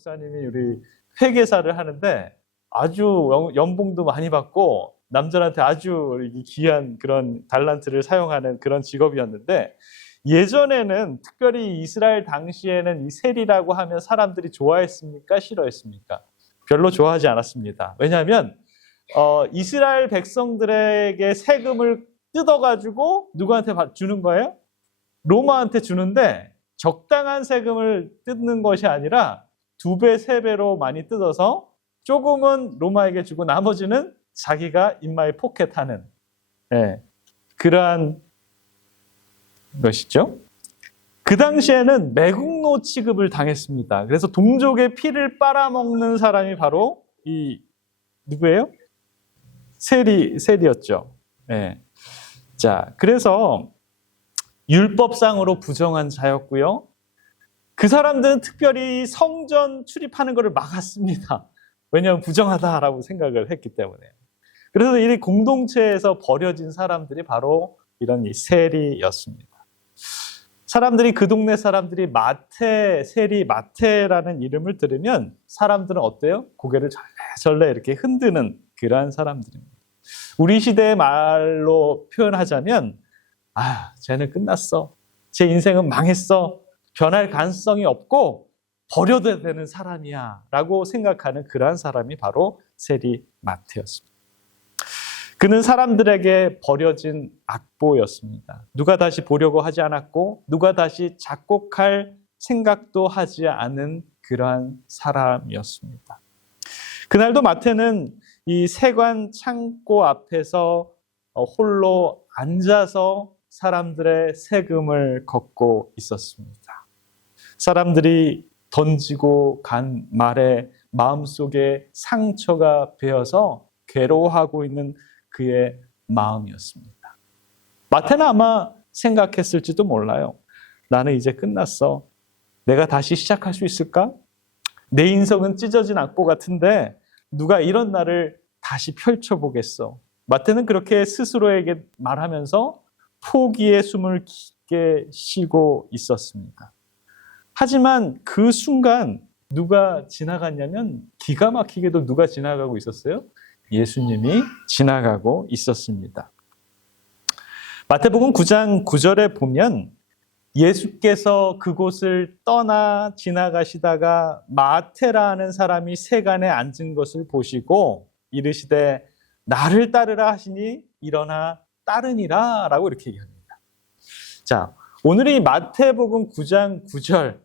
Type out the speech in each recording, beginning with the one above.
목사님이 우리 회계사를 하는데 아주 연봉도 많이 받고 남들한테 아주 귀한 그런 달란트를 사용하는 그런 직업이었는데, 예전에는 특별히 이스라엘 당시에는 이 세리라고 하면 사람들이 좋아했습니까? 싫어했습니까? 별로 좋아하지 않았습니다. 왜냐하면 이스라엘 백성들에게 세금을 뜯어가지고 누구한테 주는 거예요? 로마한테 주는데, 적당한 세금을 뜯는 것이 아니라 2배, 3배로 많이 뜯어서 조금은 로마에게 주고 나머지는 자기가 인마에 포켓하는, 그러한 것이죠. 그 당시에는 매국노 취급을 당했습니다. 그래서 동족의 피를 빨아먹는 사람이 바로 이 누구예요? 세리였죠. 자, 그래서 율법상으로 부정한 자였고요. 그 사람들은 특별히 성전 출입하는 것을 막았습니다. 왜냐하면 부정하다라고 생각을 했기 때문에. 그래서 이 공동체에서 버려진 사람들이 바로 이런 이 세리였습니다. 사람들이, 그 동네 사람들이 세리 마태라는 이름을 들으면 사람들은 어때요? 고개를 절레절레 이렇게 흔드는 그러한 사람들입니다. 우리 시대의 말로 표현하자면, 쟤는 끝났어. 제 인생은 망했어. 변할 가능성이 없고 버려야 되는 사람이야 라고 생각하는 그러한 사람이 바로 세리 마태였습니다. 그는 사람들에게 버려진 악보였습니다. 누가 다시 보려고 하지 않았고 누가 다시 작곡할 생각도 하지 않은 그러한 사람이었습니다. 그날도 마태는 이 세관 창고 앞에서 홀로 앉아서 사람들의 세금을 걷고 있었습니다. 사람들이 던지고 간 말에 마음속에 상처가 베어서 괴로워하고 있는 그의 마음이었습니다. 마태는 아마 생각했을지도 몰라요. 나는 이제 끝났어. 내가 다시 시작할 수 있을까? 내 인생은 찢어진 악보 같은데 누가 이런 나를 다시 펼쳐보겠어. 마태는 그렇게 스스로에게 말하면서 포기의 숨을 깊게 쉬고 있었습니다. 하지만 그 순간 누가 지나갔냐면, 기가 막히게도 누가 지나가고 있었어요? 예수님이 지나가고 있었습니다. 마태복음 9장 9절에 보면 예수께서 그곳을 떠나 지나가시다가 마태라는 사람이 세간에 앉은 것을 보시고 이르시되 나를 따르라 하시니 일어나 따르니라 라고 이렇게 얘기합니다. 자, 오늘 이 마태복음 9장 9절,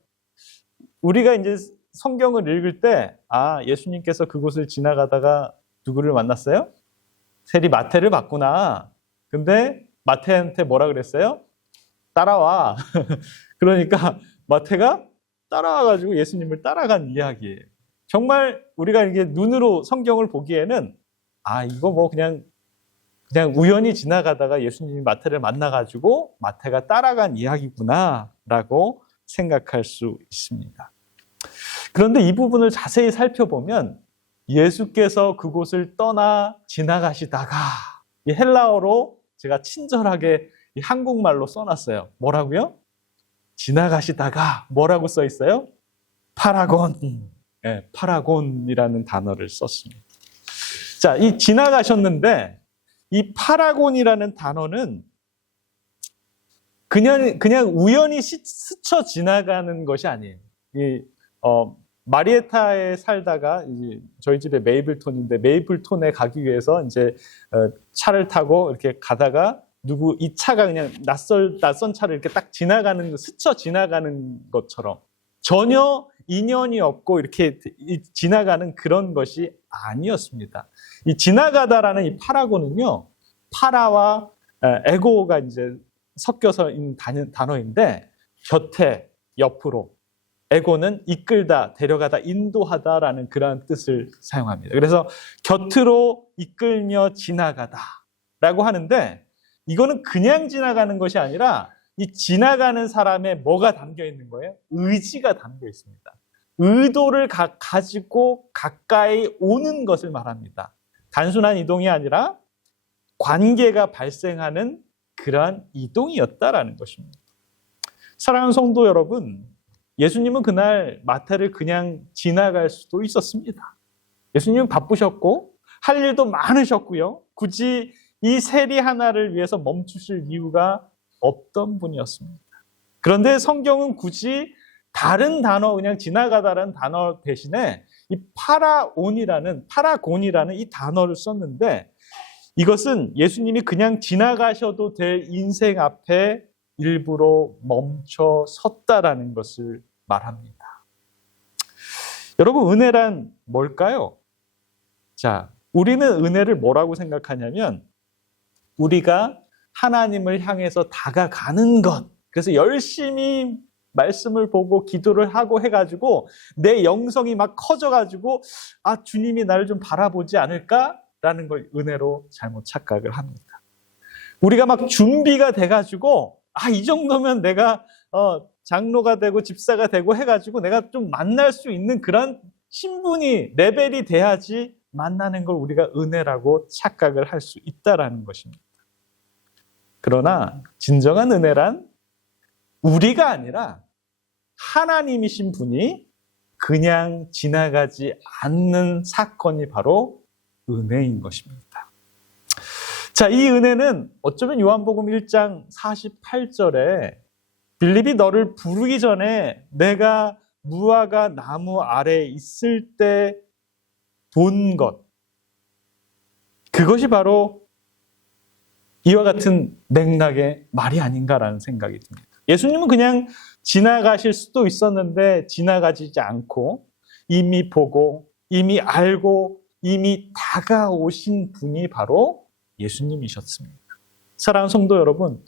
우리가 이제 성경을 읽을 때 예수님께서 그곳을 지나가다가 누구를 만났어요? 세리 마태를 봤구나. 근데 마태한테 뭐라 그랬어요? 따라와. 그러니까 마태가 따라와가지고 예수님을 따라간 이야기예요. 정말 우리가 이게 눈으로 성경을 보기에는 이거 뭐 그냥 우연히 지나가다가 예수님이 마태를 만나가지고 마태가 따라간 이야기구나라고 생각할 수 있습니다. 그런데 이 부분을 자세히 살펴보면 예수께서 그곳을 떠나 지나가시다가, 이 헬라어로 제가 친절하게 이 한국말로 써놨어요. 뭐라고요? 지나가시다가 뭐라고 써 있어요? 파라곤. 파라곤이라는 단어를 썼습니다. 자, 이 지나가셨는데 이 파라곤이라는 단어는 그냥 우연히 스쳐 지나가는 것이 아니에요. 마리에타에 살다가 이제 저희 집에 메이플톤인데, 메이플톤에 가기 위해서 이제 차를 타고 이렇게 가다가 이 차가 그냥 낯선 차를 이렇게 딱 스쳐 지나가는 것처럼 전혀 인연이 없고 이렇게 지나가는 그런 것이 아니었습니다. 이 지나가다라는 이 파라고는요, 파라와 에고가 이제 섞여서 있는 단어인데, 곁에, 옆으로, 에고는 이끌다, 데려가다, 인도하다라는 그러한 뜻을 사용합니다. 그래서 곁으로 이끌며 지나가다라고 하는데, 이거는 그냥 지나가는 것이 아니라 이 지나가는 사람의 뭐가 담겨 있는 거예요? 의지가 담겨 있습니다. 의도를 가지고 가까이 오는 것을 말합니다. 단순한 이동이 아니라 관계가 발생하는 그러한 이동이었다라는 것입니다. 사랑하는 성도 여러분, 예수님은 그날 마태를 그냥 지나갈 수도 있었습니다. 예수님은 바쁘셨고 할 일도 많으셨고요. 굳이 이 세리 하나를 위해서 멈추실 이유가 없던 분이었습니다. 그런데 성경은 굳이 다른 단어, 그냥 지나가다라는 단어 대신에 이 파라곤이라는 이 단어를 썼는데, 이것은 예수님이 그냥 지나가셔도 될 인생 앞에 일부러 멈춰 섰다라는 것을 말합니다. 여러분, 은혜란 뭘까요? 자, 우리는 은혜를 뭐라고 생각하냐면 우리가 하나님을 향해서 다가가는 것, 그래서 열심히 말씀을 보고 기도를 하고 해가지고 내 영성이 막 커져가지고 주님이 나를 좀 바라보지 않을까라는 걸 은혜로 잘못 착각을 합니다. 우리가 막 준비가 돼가지고 이 정도면 내가 장로가 되고 집사가 되고 해가지고 내가 좀 만날 수 있는 그런 신분이 레벨이 돼야지 만나는 걸 우리가 은혜라고 착각을 할 수 있다라는 것입니다. 그러나 진정한 은혜란 우리가 아니라 하나님이신 분이 그냥 지나가지 않는 사건이 바로 은혜인 것입니다. 자, 이 은혜는 어쩌면 요한복음 1장 48절에 빌립이 너를 부르기 전에 내가 무화과 나무 아래에 있을 때 본 것, 그것이 바로 이와 같은 맥락의 말이 아닌가라는 생각이 듭니다. 예수님은 그냥 지나가실 수도 있었는데 지나가지 않고 이미 보고 이미 알고 이미 다가오신 분이 바로 예수님이셨습니다. 사랑하는 성도 여러분,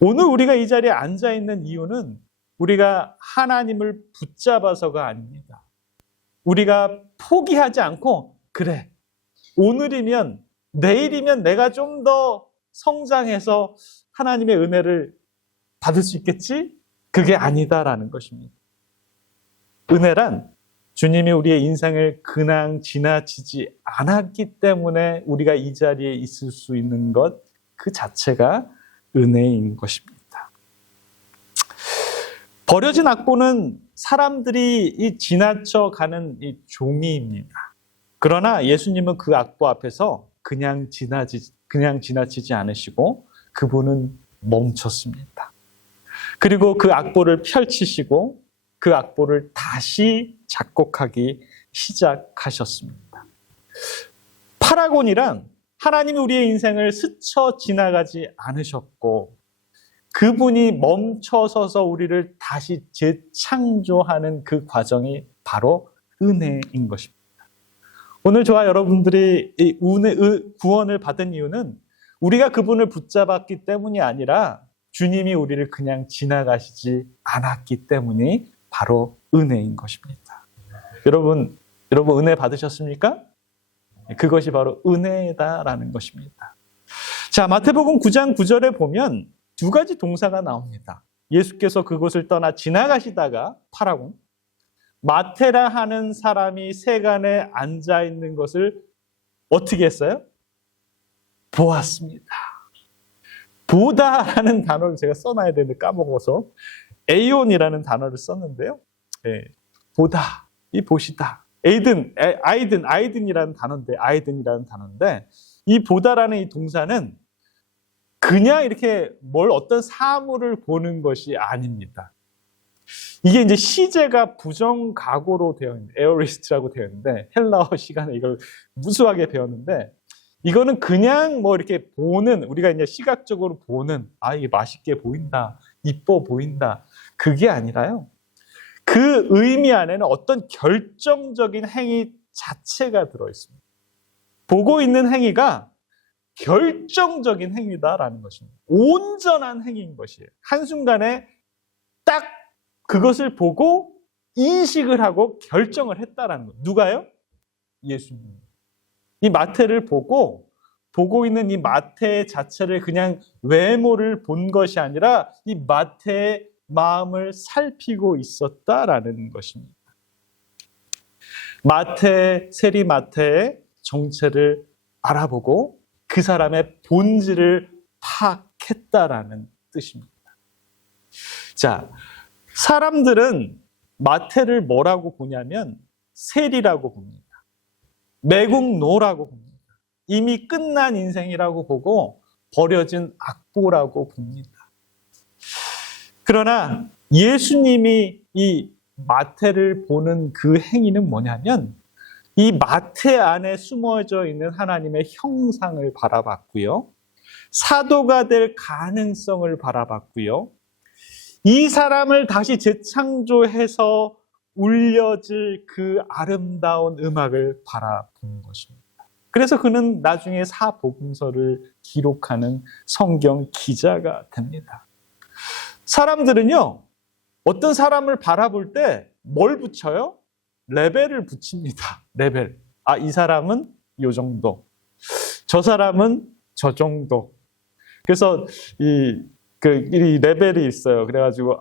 오늘 우리가 이 자리에 앉아있는 이유는 우리가 하나님을 붙잡아서가 아닙니다. 우리가 포기하지 않고 그래, 오늘이면 내일이면 내가 좀 더 성장해서 하나님의 은혜를 받을 수 있겠지? 그게 아니다라는 것입니다. 은혜란 주님이 우리의 인생을 그냥 지나치지 않았기 때문에 우리가 이 자리에 있을 수 있는 것, 그 자체가 은혜인 것입니다. 버려진 악보는 사람들이 지나쳐가는 이 종이입니다. 그러나 예수님은 그 악보 앞에서 그냥 지나치지 않으시고 그분은 멈췄습니다. 그리고 그 악보를 펼치시고 그 악보를 다시 작곡하기 시작하셨습니다. 파라곤이란 하나님이 우리의 인생을 스쳐 지나가지 않으셨고 그분이 멈춰서서 우리를 다시 재창조하는 그 과정이 바로 은혜인 것입니다. 오늘 저와 여러분들이 이 구원을 받은 이유는 우리가 그분을 붙잡았기 때문이 아니라 주님이 우리를 그냥 지나가시지 않았기 때문이 바로 은혜인 것입니다. 여러분 은혜 받으셨습니까? 그것이 바로 은혜다라는 것입니다. 자, 마태복음 9장 9절에 보면 두 가지 동사가 나옵니다. 예수께서 그곳을 떠나 지나가시다가 파라곤, 마테라 하는 사람이 세간에 앉아있는 것을 어떻게 했어요? 보았습니다. 보다라는 단어를 제가 써놔야 되는데 까먹어서 에이온이라는 단어를 썼는데요. 보다, 이 보시다. 아이든이라는 단어인데 이 보다라는 이 동사는 그냥 이렇게 어떤 사물을 보는 것이 아닙니다. 이게 이제 시제가 부정가고로 되어 있는, 에어리스트라고 되어 있는데 헬라어 시간에 이걸 무수하게 배웠는데 이거는 그냥 이렇게 보는, 우리가 이제 시각적으로 보는, 이게 맛있게 보인다, 이뻐 보인다, 그게 아니라요. 그 의미 안에는 어떤 결정적인 행위 자체가 들어있습니다. 보고 있는 행위가 결정적인 행위다라는 것입니다. 온전한 행위인 것이에요. 한순간에 딱 그것을 보고 인식을 하고 결정을 했다라는 거예요. 누가요? 예수님. 이 마태를 보고 있는 이 마태 자체를 그냥 외모를 본 것이 아니라 이 마태의 마음을 살피고 있었다라는 것입니다. 세리 마태의 정체를 알아보고 그 사람의 본질을 파악했다라는 뜻입니다. 자, 사람들은 마태를 뭐라고 보냐면 세리라고 봅니다. 매국노라고 봅니다. 이미 끝난 인생이라고 보고 버려진 악보라고 봅니다. 그러나 예수님이 이 마태를 보는 그 행위는 뭐냐면 이 마태 안에 숨어져 있는 하나님의 형상을 바라봤고요. 사도가 될 가능성을 바라봤고요. 이 사람을 다시 재창조해서 울려질 그 아름다운 음악을 바라본 것입니다. 그래서 그는 나중에 사복음서를 기록하는 성경 기자가 됩니다. 사람들은요, 어떤 사람을 바라볼 때 뭘 붙여요? 레벨을 붙입니다. 레벨. 아, 이 사람은 요 정도. 저 사람은 저 정도. 그래서 이 레벨이 있어요. 그래가지고,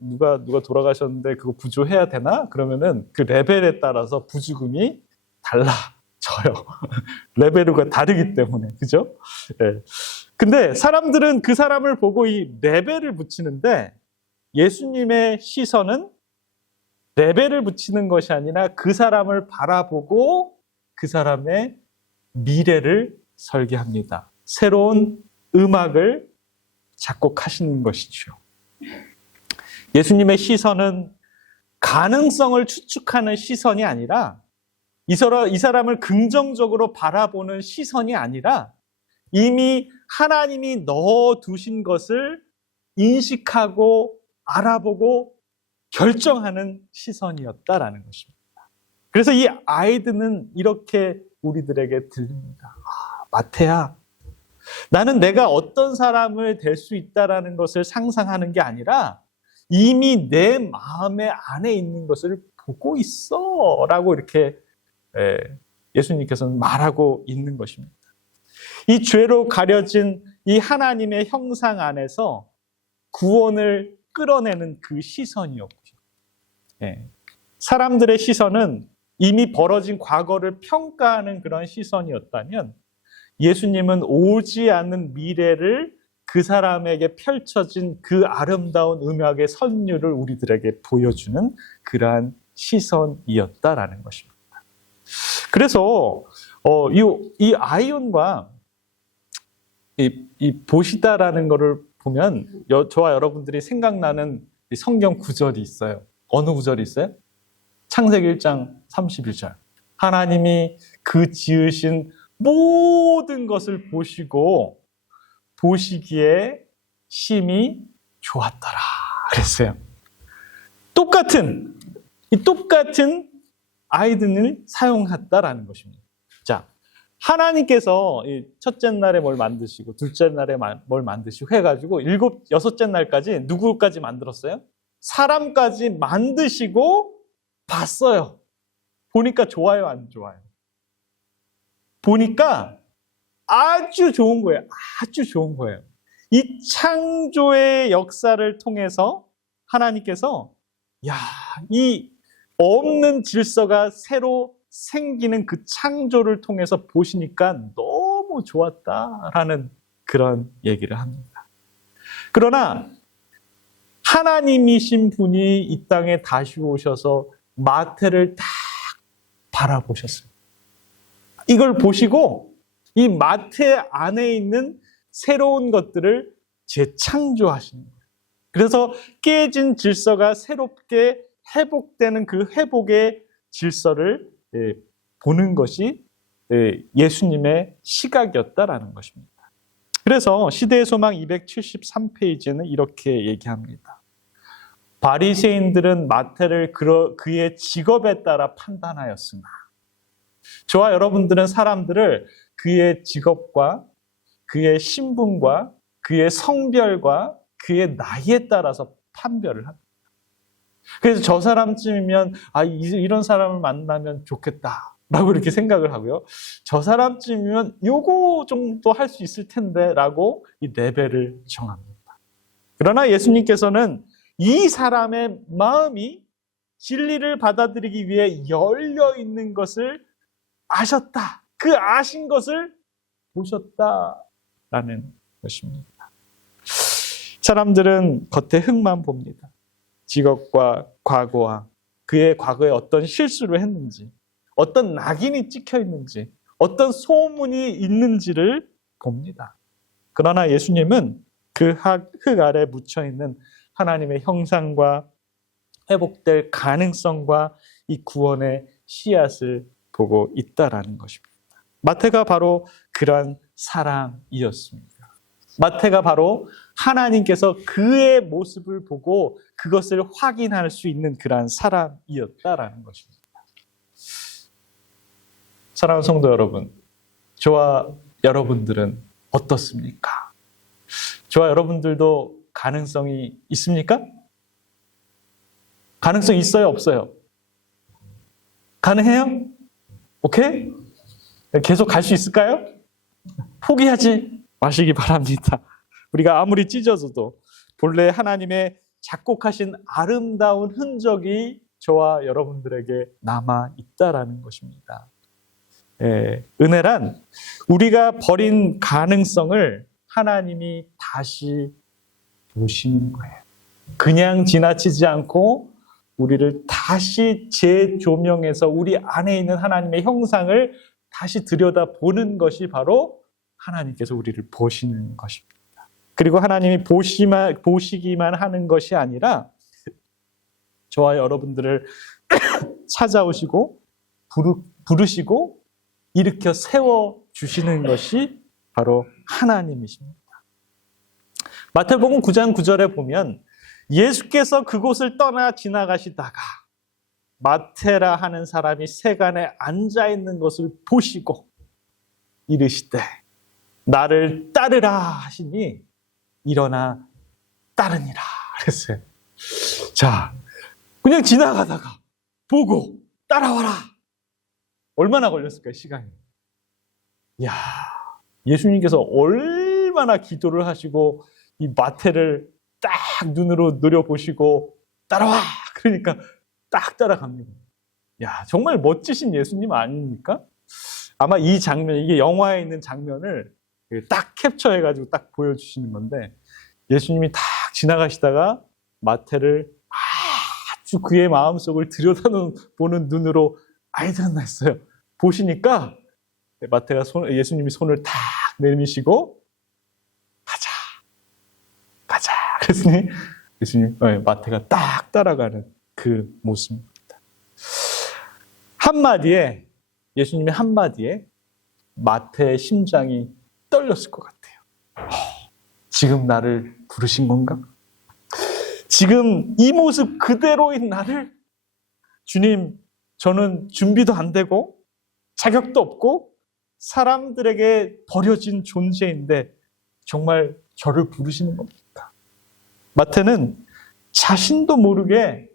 누가 돌아가셨는데 그거 부조해야 되나? 그러면은 그 레벨에 따라서 부조금이 달라져요. 레벨이 다르기 때문에. 그죠? 네. 근데 사람들은 그 사람을 보고 이 레벨을 붙이는데 예수님의 시선은 레벨을 붙이는 것이 아니라 그 사람을 바라보고 그 사람의 미래를 설계합니다. 새로운 음악을 작곡하시는 것이죠. 예수님의 시선은 가능성을 추측하는 시선이 아니라 이 사람을 긍정적으로 바라보는 시선이 아니라 이미 하나님이 넣어두신 것을 인식하고 알아보고 결정하는 시선이었다라는 것입니다. 그래서 이 아이들은 이렇게 우리들에게 들립니다. 마태야, 나는 내가 어떤 사람을 될 수 있다라는 것을 상상하는 게 아니라 이미 내 마음의 안에 있는 것을 보고 있어 라고 이렇게 예수님께서는 말하고 있는 것입니다. 이 죄로 가려진 이 하나님의 형상 안에서 구원을 끌어내는 그 시선이었죠. 사람들의 시선은 이미 벌어진 과거를 평가하는 그런 시선이었다면 예수님은 오지 않는 미래를 그 사람에게 펼쳐진 그 아름다운 음악의 선율을 우리들에게 보여주는 그러한 시선이었다라는 것입니다. 그래서 이 아이온과 이 보시다라는 것을 보면 저와 여러분들이 생각나는 성경 구절이 있어요. 어느 구절이 있어요? 창세기 1장 31절. 하나님이 그 지으신 모든 것을 보시고 보시기에 심히 좋았더라 그랬어요. 똑같은 아이든을 사용했다라는 것입니다. 자, 하나님께서 첫째 날에 뭘 만드시고 둘째 날에 뭘 만드시고 해가지고 여섯째 날까지 누구까지 만들었어요? 사람까지 만드시고 봤어요. 보니까 좋아요, 안 좋아요? 보니까 아주 좋은 거예요. 아주 좋은 거예요. 이 창조의 역사를 통해서 하나님께서 이 없는 질서가 새로 생기는 그 창조를 통해서 보시니까 너무 좋았다라는 그런 얘기를 합니다. 그러나 하나님이신 분이 이 땅에 다시 오셔서 마태를 딱 바라보셨습니다. 이걸 보시고 이 마태 안에 있는 새로운 것들을 재창조하시는 거예요. 그래서 깨진 질서가 새롭게 회복되는 그 회복의 질서를 보는 것이 예수님의 시각이었다라는 것입니다. 그래서 시대의 소망 273페이지는 이렇게 얘기합니다. 바리새인들은 마태를 그의 직업에 따라 판단하였으나 저와 여러분들은 사람들을 그의 직업과 그의 신분과 그의 성별과 그의 나이에 따라서 판별을 합니다. 그래서 저 사람쯤이면 이런 사람을 만나면 좋겠다 라고 이렇게 생각을 하고요. 저 사람쯤이면 요거 정도 할 수 있을 텐데 라고 이 레벨을 정합니다. 그러나 예수님께서는 이 사람의 마음이 진리를 받아들이기 위해 열려 있는 것을 아셨다. 그 아신 것을 보셨다라는 것입니다. 사람들은 겉에 흙만 봅니다. 직업과 과거와 그의 과거에 어떤 실수를 했는지, 어떤 낙인이 찍혀 있는지, 어떤 소문이 있는지를 봅니다. 그러나 예수님은 그 흙 아래 묻혀 있는 하나님의 형상과 회복될 가능성과 이 구원의 씨앗을 보고 있다라는 것입니다. 마태가 바로 그러한 사람이었습니다. 마태가 바로 하나님께서 그의 모습을 보고 그것을 확인할 수 있는 그러한 사람이었다라는 것입니다. 사랑하는 성도 여러분, 저와 여러분들은 어떻습니까? 저와 여러분들도 가능성이 있습니까? 가능성 있어요, 없어요? 가능해요? 오케이? 계속 갈 수 있을까요? 포기하지 마시기 바랍니다. 우리가 아무리 찢어져도 본래 하나님의 작곡하신 아름다운 흔적이 저와 여러분들에게 남아 있다라는 것입니다. 은혜란 우리가 버린 가능성을 하나님이 다시 보시는 거예요. 그냥 지나치지 않고 우리를 다시 재조명해서 우리 안에 있는 하나님의 형상을 다시 들여다보는 것이 바로 하나님께서 우리를 보시는 것입니다. 그리고 하나님이 보시기만 하는 것이 아니라 저와 여러분들을 찾아오시고 부르시고 일으켜 세워주시는 것이 바로 하나님이십니다. 마태복음 9장 9절에 보면 예수께서 그곳을 떠나 지나가시다가 마태라 하는 사람이 세간에 앉아있는 것을 보시고 이르시되 나를 따르라 하시니 일어나 따르니라 그랬어요. 자, 그냥 지나가다가 보고 따라와라. 얼마나 걸렸을까요, 시간이? 이야, 예수님께서 얼마나 기도를 하시고 이 마태를 딱 눈으로 노려보시고 따라와! 그러니까 딱 따라갑니다. 야, 정말 멋지신 예수님 아닙니까? 아마 이 장면, 이게 영화에 있는 장면을 딱 캡처해가지고 딱 보여주시는 건데 예수님이 딱 지나가시다가 마태를 아주 그의 마음속을 들여다보는 눈으로 아이들은 했어요. 보시니까 마태가 예수님이 손을 탁 내미시고 가자. 그랬더니 예수님, 마태가 딱 따라가는 그 모습입니다. 한마디에 예수님의 한마디에 마태의 심장이 떨렸을 것 같아요. 지금 나를 부르신 건가? 지금 이 모습 그대로인 나를 주님, 저는 준비도 안 되고 자격도 없고 사람들에게 버려진 존재인데 정말 저를 부르시는 겁니까? 마태는 자신도 모르게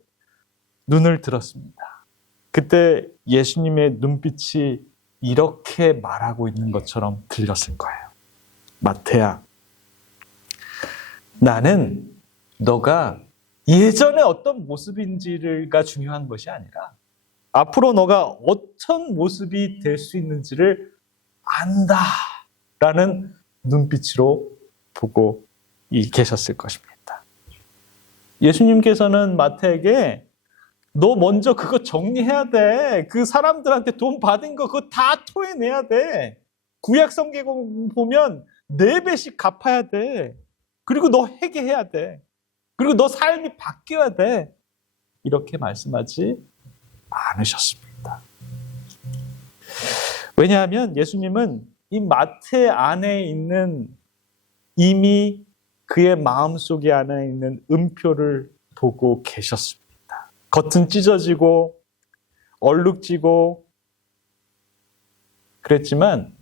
눈을 들었습니다. 그때 예수님의 눈빛이 이렇게 말하고 있는 것처럼 들렸을 거예요. 마태야, 나는 너가 예전에 어떤 모습인지가 중요한 것이 아니라 앞으로 너가 어떤 모습이 될 수 있는지를 안다라는 눈빛으로 보고 계셨을 것입니다. 예수님께서는 마태에게 너 먼저 그거 정리해야 돼. 그 사람들한테 돈 받은 거 그거 다 토해내야 돼. 구약 성경 보면 4배씩 갚아야 돼. 그리고 너 회개해야 돼. 그리고 너 삶이 바뀌어야 돼. 이렇게 말씀하지 않으셨습니다. 왜냐하면 예수님은 이 마태 안에 있는 이미 그의 마음속에 안에 있는 음표를 보고 계셨습니다. 겉은 찢어지고 얼룩지고 그랬지만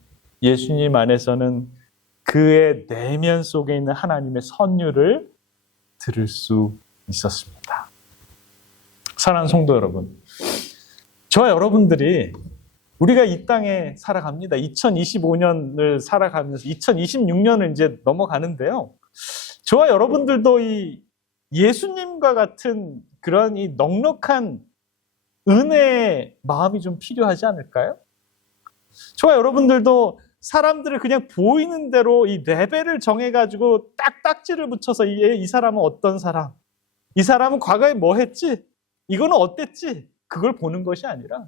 예수님 안에서는 그의 내면 속에 있는 하나님의 선율을 들을 수 있었습니다. 사랑하는 성도 여러분, 저와 여러분들이 우리가 이 땅에 살아갑니다. 2025년을 살아가면서 2026년을 이제 넘어가는데요. 저와 여러분들도 이 예수님과 같은 그런 이 넉넉한 은혜의 마음이 좀 필요하지 않을까요? 저와 여러분들도 사람들을 그냥 보이는 대로 이 레벨을 정해가지고 딱 딱지를 붙여서 이 사람은 어떤 사람, 이 사람은 과거에 뭐 했지? 이거는 어땠지? 그걸 보는 것이 아니라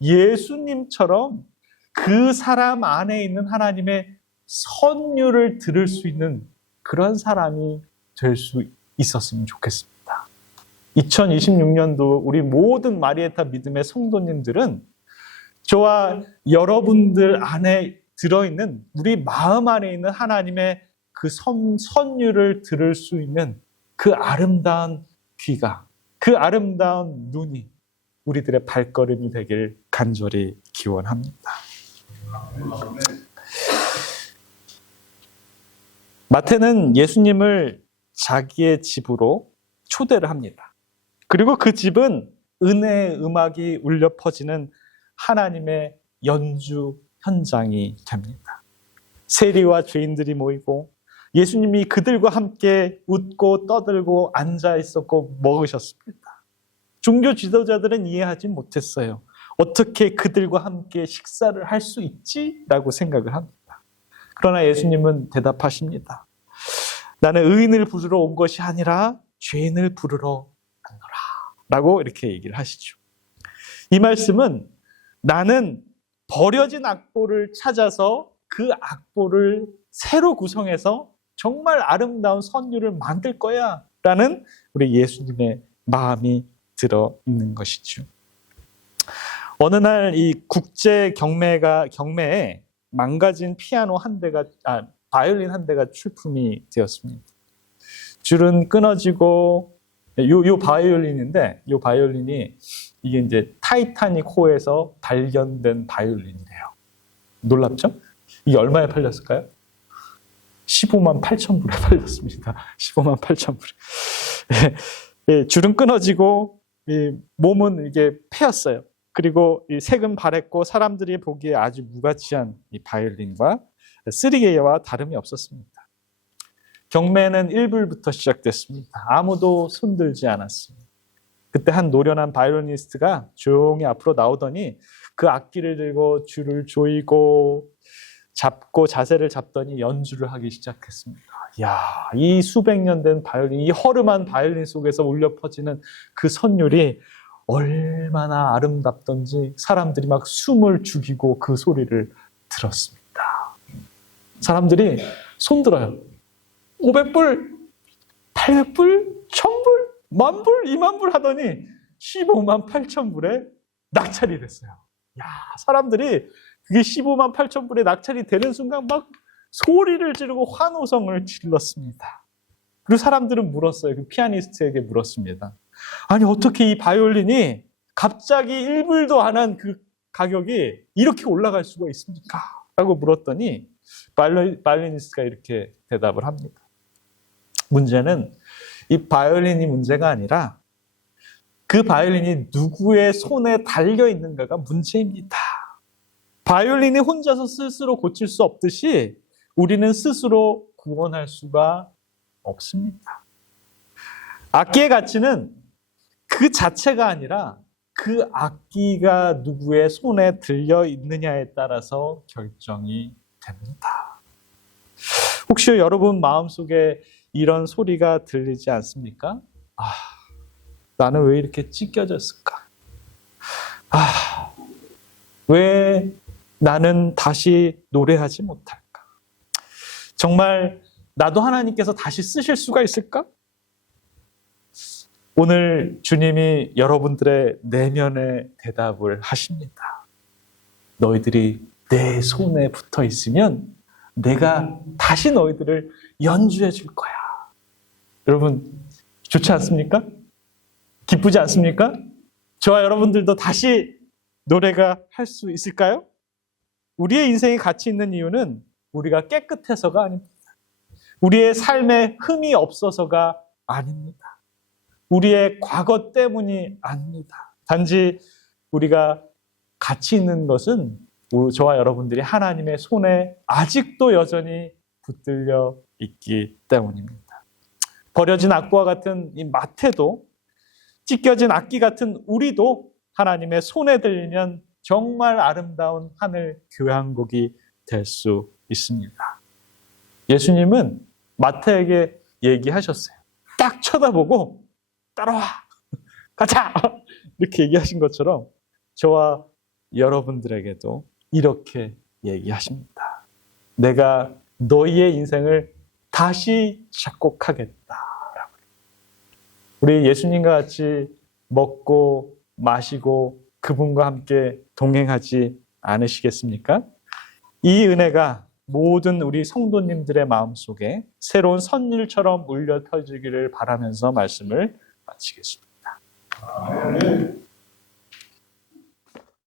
예수님처럼 그 사람 안에 있는 하나님의 선율을 들을 수 있는 그런 사람이 될 수 있었으면 좋겠습니다. 2026년도 우리 모든 마리에타 믿음의 성도님들은 저와 여러분들 안에 들어있는 우리 마음 안에 있는 하나님의 그 선율을 들을 수 있는 그 아름다운 귀가, 그 아름다운 눈이 우리들의 발걸음이 되길 간절히 기원합니다. 마태는 예수님을 자기의 집으로 초대를 합니다. 그리고 그 집은 은혜의 음악이 울려 퍼지는 하나님의 연주 현장이 됩니다. 세리와 죄인들이 모이고 예수님이 그들과 함께 웃고 떠들고 앉아 있었고 먹으셨습니다. 종교 지도자들은 이해하지 못했어요. 어떻게 그들과 함께 식사를 할 수 있지? 라고 생각을 합니다. 그러나 예수님은 대답하십니다. 나는 의인을 부르러 온 것이 아니라 죄인을 부르러 왔노라 라고 이렇게 얘기를 하시죠. 이 말씀은 나는 버려진 악보를 찾아서 그 악보를 새로 구성해서 정말 아름다운 선율을 만들 거야 라는 우리 예수님의 마음이 들어있는 것이죠. 어느 날 이 국제 경매에 망가진 피아노 바이올린 한 대가 출품이 되었습니다. 줄은 끊어지고 요 바이올린인데 요 바이올린이 이게 이제 타이타닉 호에서 발견된 바이올린이래요. 놀랍죠? 이게 얼마에 팔렸을까요? 15만 8천 불에 팔렸습니다. 15만 8천 불에. 예, 줄은 끊어지고 몸은 이게 패였어요. 그리고 색은 바랬고 사람들이 보기에 아주 무가치한 이 바이올린과 쓰리개와 다름이 없었습니다. 경매는 1불부터 시작됐습니다. 아무도 손들지 않았습니다. 그때 한 노련한 바이올리니스트가 조용히 앞으로 나오더니 그 악기를 들고 줄을 조이고 잡고 자세를 잡더니 연주를 하기 시작했습니다. 이야, 이 수백 년 된 바이올린, 이 허름한 바이올린 속에서 울려 퍼지는 그 선율이 얼마나 아름답던지 사람들이 막 숨을 죽이고 그 소리를 들었습니다. 사람들이 손들어요. 500불, 800불, 1000불, 만불, 2만불 하더니 15만 8천 불에 낙찰이 됐어요. 야, 사람들이 그게 15만 8천 불에 낙찰이 되는 순간 막 소리를 지르고 환호성을 질렀습니다. 그리고 사람들은 물었어요. 그 피아니스트에게 물었습니다. 아니, 어떻게 이 바이올린이 갑자기 1불도 안 한 그 가격이 이렇게 올라갈 수가 있습니까? 라고 물었더니 바이올리니스트가 이렇게 대답을 합니다. 문제는 이 바이올린이 문제가 아니라 그 바이올린이 누구의 손에 달려 있는가가 문제입니다. 바이올린이 혼자서 스스로 고칠 수 없듯이 우리는 스스로 구원할 수가 없습니다. 악기의 가치는 그 자체가 아니라 그 악기가 누구의 손에 들려 있느냐에 따라서 결정이 됩니다. 혹시 여러분 마음속에 이런 소리가 들리지 않습니까? 아, 나는 왜 이렇게 찢겨졌을까? 아, 왜 나는 다시 노래하지 못할까? 정말 나도 하나님께서 다시 쓰실 수가 있을까? 오늘 주님이 여러분들의 내면의 대답을 하십니다. 너희들이 내 손에 붙어 있으면 내가 다시 너희들을 연주해 줄 거야. 여러분, 좋지 않습니까? 기쁘지 않습니까? 저와 여러분들도 다시 노래가 할 수 있을까요? 우리의 인생이 가치 있는 이유는 우리가 깨끗해서가 아닙니다. 우리의 삶에 흠이 없어서가 아닙니다. 우리의 과거 때문이 아닙니다. 단지 우리가 가치 있는 것은 저와 여러분들이 하나님의 손에 아직도 여전히 붙들려 있기 때문입니다. 버려진 악보와 같은 이 마태도 찢겨진 악기 같은 우리도 하나님의 손에 들리면 정말 아름다운 하늘 교향곡이 될 수 있습니다. 예수님은 마태에게 얘기하셨어요. 딱 쳐다보고 따라와! 가자! 이렇게 얘기하신 것처럼 저와 여러분들에게도 이렇게 얘기하십니다. 내가 너희의 인생을 다시 작곡하겠다. 우리 예수님과 같이 먹고 마시고 그분과 함께 동행하지 않으시겠습니까? 이 은혜가 모든 우리 성도님들의 마음속에 새로운 선율처럼 울려 퍼지기를 바라면서 말씀을 마치겠습니다.